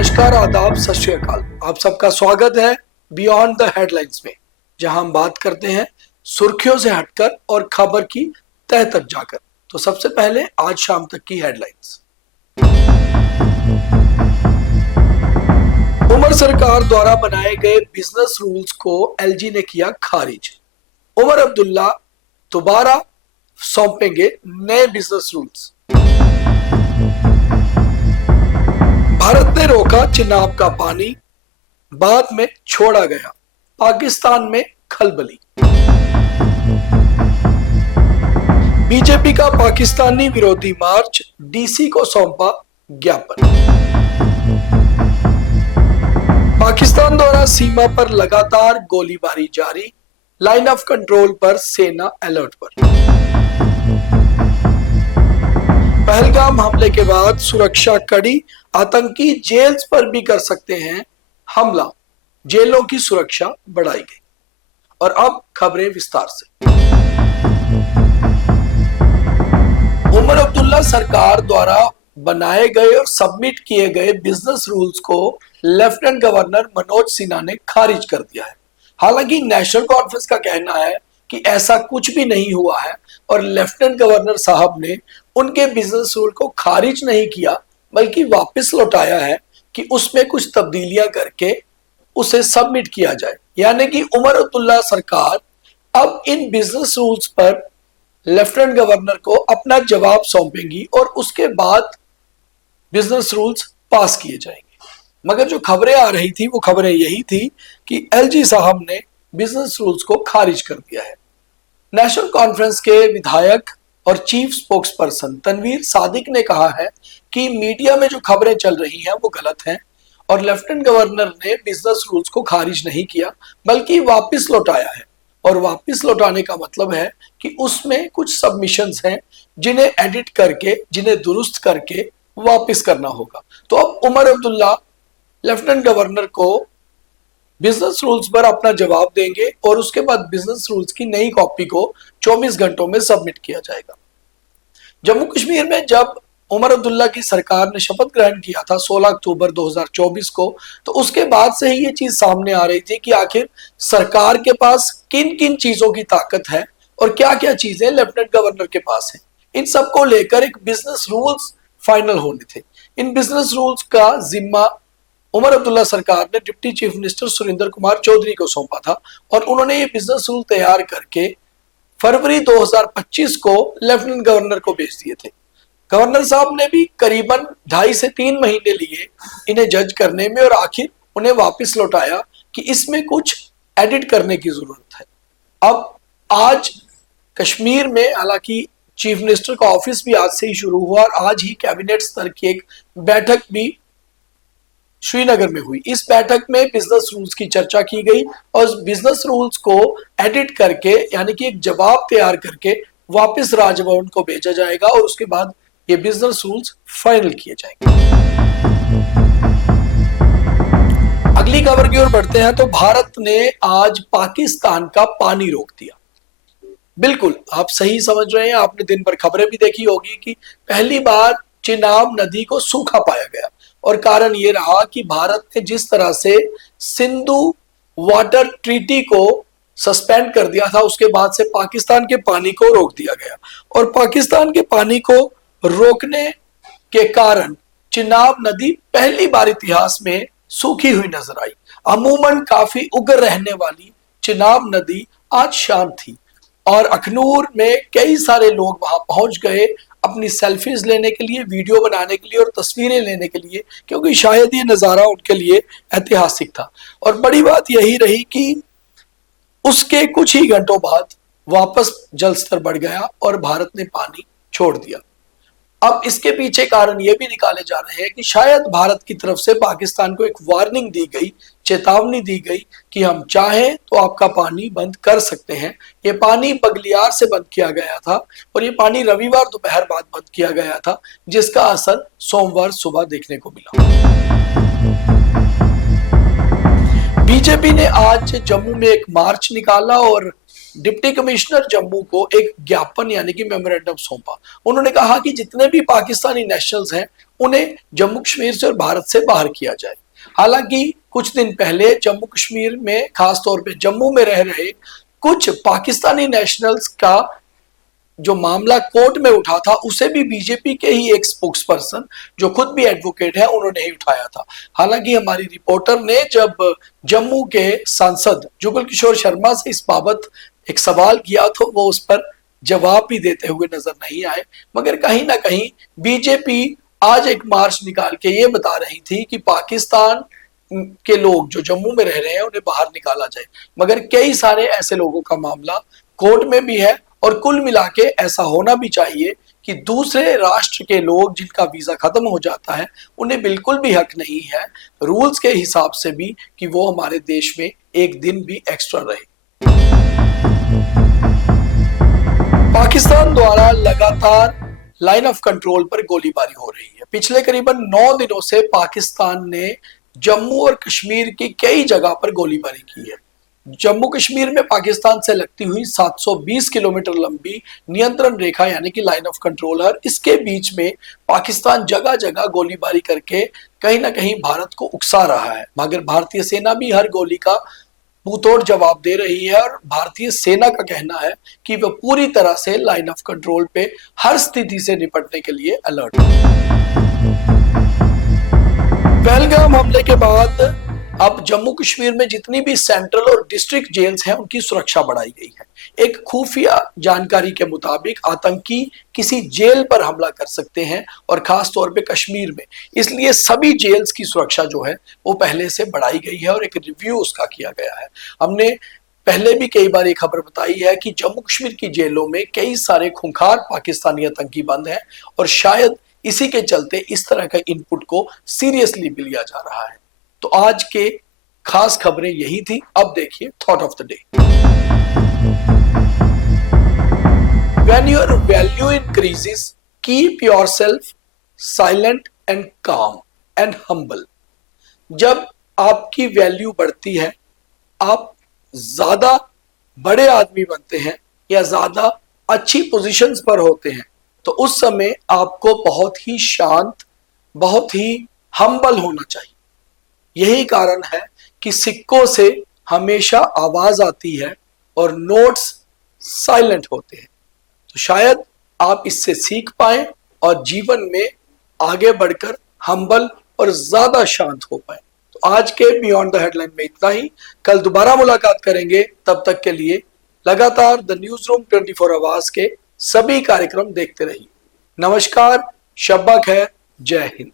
नमस्कार, आदाब, सत श्री अकाल। आप सबका स्वागत है बियॉन्ड द हेडलाइंस में, जहां हम बात करते हैं सुर्खियों से हटकर और खबर की तह तक जाकर। तो सबसे पहले आज शाम तक की हेडलाइंस। उमर सरकार द्वारा बनाए गए बिजनेस रूल्स को एलजी ने किया खारिज। उमर अब्दुल्ला दोबारा सौंपेंगे नए बिजनेस रूल्स। भारत ने रोका चिनाब का पानी, बाद में छोड़ा गया, पाकिस्तान में खलबली। बीजेपी का पाकिस्तानी विरोधी मार्च, डीसी को सौंपा ज्ञापन। पाकिस्तान द्वारा सीमा पर लगातार गोलीबारी जारी, लाइन ऑफ कंट्रोल पर सेना अलर्ट पर। पहलगाम हमले के बाद सुरक्षा कड़ी, आतंकी जेल्स पर भी कर सकते हैं हमला, जेलों की सुरक्षा बढ़ाई गई। और अब खबरें विस्तार से। उमर अब्दुल्ला सरकार द्वारा बनाए गए और सबमिट किए गए बिजनेस रूल्स को लेफ्टिनेंट गवर्नर मनोज सिन्हा ने खारिज कर दिया है। हालांकि नेशनल कॉन्फ्रेंस का कहना है कि ऐसा कुछ भी नहीं हुआ है और लेफ्टिनेंट गवर्नर साहब ने उनके बिजनेस रूल को खारिज नहीं किया, बल्कि वापस लौटाया है कि उसमें कुछ तब्दीलियां करके उसे सबमिट किया जाए। यानी कि उमर अब्दुल्ला सरकार अब इन बिजनेस रूल्स पर लेफ्टिनेंट गवर्नर को अपना जवाब सौंपेंगी और उसके बाद बिजनेस रूल्स पास किए जाएंगे। मगर जो खबरें आ रही थी वो खबरें यही थी कि एलजी साहब ने बिजनेस रूल्स को खारिज कर दिया है। नेशनल कॉन्फ्रेंस के विधायक और chief spokesperson Tanvir Sadiq ने कहा है कि मीडिया में जो खबरें चल रही हैं वो गलत हैं और लेफ्टिनेंट गवर्नर ने बिजनेस रूल्स को खारिज नहीं किया, बल्कि वापस लौटाया है। और वापस लौटाने का मतलब है कि उसमें कुछ सबमिशंस हैं जिन्हें एडिट करके, जिन्हें दुरुस्त करके वापस करना होगा। तो अब उमर अब्दुल्ला लेफ्टिनेंट गवर्नर को बिजनेस रूल्स पर अपना जवाब देंगे और उसके बाद बिजनेस रूल्स की नई कॉपी को 24 घंटों में सबमिट किया जाएगा। जम्मू कश्मीर में जब उमर अब्दुल्ला की सरकार ने शपथ ग्रहण किया था 16 अक्टूबर 2024 को, तो उसके बाद से ही ये चीज सामने आ रही थी कि आखिर सरकार के पास किन किन चीजों की ताकत है और क्या क्या चीजें लेफ्टिनेंट गवर्नर के पास है। इन सबको लेकर एक बिजनेस रूल्स फाइनल होने थे। इन बिजनेस रूल्स का जिम्मा उमर अब्दुल्ला सरकार ने deputy chief minister Surinder Kumar Chaudhary को सौंपा था और उन्होंने ये बिजनेस रूल तैयार करके फरवरी 2025 को लेफ्टिनेंट गवर्नर को भेज दिए थे। गवर्नर साहब ने भी करीबन 2.5 से 3 महीने लिए इन्हें जज करने में और आखिर उन्हें वापस लौटाया कि इसमें कुछ एडिट करने की जरूरत है। अब आज कश्मीर में, हालांकि चीफ मिनिस्टर का ऑफिस भी आज से ही शुरू हुआ और आज ही कैबिनेट स्तर की एक बैठक भी श्रीनगर में हुई। इस बैठक में बिजनेस रूल्स की चर्चा की गई और उस बिजनेस रूल्स को एडिट करके, यानी कि एक जवाब तैयार करके वापस राजभवन को भेजा जाएगा और उसके बाद ये बिजनेस रूल्स फाइनल किए जाएंगे। अगली खबर की ओर बढ़ते हैं। तो भारत ने आज पाकिस्तान का पानी रोक दिया। बिल्कुल आप सही समझ रहे हैं, आपने दिन भर खबरें भी देखी होगी कि पहली बार चिनाब नदी को सूखा पाया गया और कारण ये रहा कि भारत ने जिस तरह से सिंधु वाटर ट्रीटी को सस्पेंड कर दिया था, उसके बाद से पाकिस्तान के पानी को रोक दिया गया और पाकिस्तान के पानी को रोकने के कारण चिनाब नदी पहली बार इतिहास में सूखी हुई नजर आई। अमूमन काफी उग्र रहने वाली चिनाब नदी आज शांत थी और अखनूर में कई सारे लोग वहां पहुंच गए अपनी सेल्फीज लेने के लिए, वीडियो बनाने के लिए और तस्वीरें लेने के लिए, क्योंकि शायद ये नजारा उनके लिए ऐतिहासिक था। और बड़ी बात यही रही कि उसके कुछ ही घंटों बाद वापस जल स्तर बढ़ गया और भारत ने पानी छोड़ दिया। अब इसके पीछे कारण ये भी निकाले जा रहे हैं कि शायद भारत की तरफ से पाकिस्तान को एक वार्निंग दी गई, चेतावनी दी गई कि हम चाहें तो आपका पानी बंद कर सकते हैं। ये पानी बगलियार से बंद किया गया था और ये पानी रविवार दोपहर बाद बंद किया गया था, जिसका असर सोमवार सुबह देखने को मिला। बीजेपी ने आज जम्मू में एक मार्च निकाला और डिप्टी कमिश्नर जम्मू को एक ज्ञापन यानी कि मेमोरेंडम सौंपा। उन्होंने कहा कि जितने भी पाकिस्तानी नेशनल्स हैं उन्हें जम्मू कश्मीर से और भारत से बाहर किया जाए। हालांकि कुछ दिन पहले जम्मू कश्मीर में खासतौर पे जम्मू में रह रहे कुछ पाकिस्तानी नेशनल्स का जो मामला कोर्ट में उठा था उसे भी बीजेपी के ही एक स्पोक्स पर्सन जो खुद भी एडवोकेट है उन्होंने ही उठाया था। हालांकि हमारी रिपोर्टर ने जब जम्मू के सांसद जुगल किशोर शर्मा से इस बाबत एक सवाल किया तो वो उस पर जवाब भी देते हुए नजर नहीं आए, मगर कहीं ना कहीं बीजेपी आज एक मार्च निकाल के ये बता रही थी कि पाकिस्तान के लोग जो जम्मू में रह रहे हैं उन्हें बाहर निकाला जाए, मगर कई सारे ऐसे लोगों का मामला कोर्ट में भी है और कुल मिला के ऐसा होना भी चाहिए कि दूसरे राष्ट्र के लोग जिनका वीजा खत्म हो जाता है उन्हें बिल्कुल भी हक नहीं है रूल्स के हिसाब से भी कि वो हमारे देश में एक दिन भी एक्स्ट्रा रहे। पाकिस्तान द्वारा लगातार लाइन ऑफ कंट्रोल पर गोलीबारी हो रही है। पिछले करीबन 9 दिनों से पाकिस्तान ने जम्मू और कश्मीर की कई जगह पर गोलीबारी की है। जम्मू कश्मीर में पाकिस्तान से लगती हुई 720 किलोमीटर लंबी नियंत्रण रेखा यानी कि लाइन ऑफ कंट्रोल है, इसके बीच में पाकिस्तान जगह जगह गोलीबारी करके कहीं ना कहीं भारत को उकसा रहा है, मगर भारतीय सेना भी हर गोली का मुंहतोड़ जवाब दे रही है और भारतीय सेना का कहना है कि वह पूरी तरह से लाइन ऑफ कंट्रोल पे हर स्थिति से निपटने के लिए अलर्ट है। पहलगाम हमले के बाद अब जम्मू कश्मीर में जितनी भी सेंट्रल और डिस्ट्रिक्ट जेल्स हैं उनकी सुरक्षा बढ़ाई गई है। एक खुफिया जानकारी के मुताबिक आतंकी किसी जेल पर हमला कर सकते हैं और खास तौर पे कश्मीर में, इसलिए सभी जेल्स की सुरक्षा जो है वो पहले से बढ़ाई गई है और एक रिव्यू उसका किया गया है। हमने पहले भी कई बार ये खबर बताई है कि जम्मू कश्मीर की जेलों में कई सारे खूंखार पाकिस्तानी आतंकी बंद हैं और शायद इसी के चलते इस तरह का इनपुट को सीरियसली भी लिया जा रहा है। तो आज के खास खबरें यही थी। अब देखिए thought of the day. When your value increases keep yourself silent and काम एंड हम्बल। जब आपकी वैल्यू बढ़ती है, आप ज्यादा बड़े आदमी बनते हैं या ज्यादा अच्छी पोजीशंस पर होते हैं, तो उस समय आपको बहुत ही शांत, बहुत ही हम्बल होना चाहिए। यही कारण है कि सिक्कों से हमेशा आवाज आती है और नोट्स साइलेंट होते हैं। तो शायद आप इससे सीख पाए और जीवन में आगे बढ़कर हम्बल और ज्यादा शांत हो पाए। तो आज के बियॉन्ड द हेडलाइन में इतना ही। कल दोबारा मुलाकात करेंगे, तब तक के लिए लगातार द न्यूज रूम 24 आवर्स के सभी कार्यक्रम देखते रहिए। नमस्कार, शब्बा खैर, जय हिंद।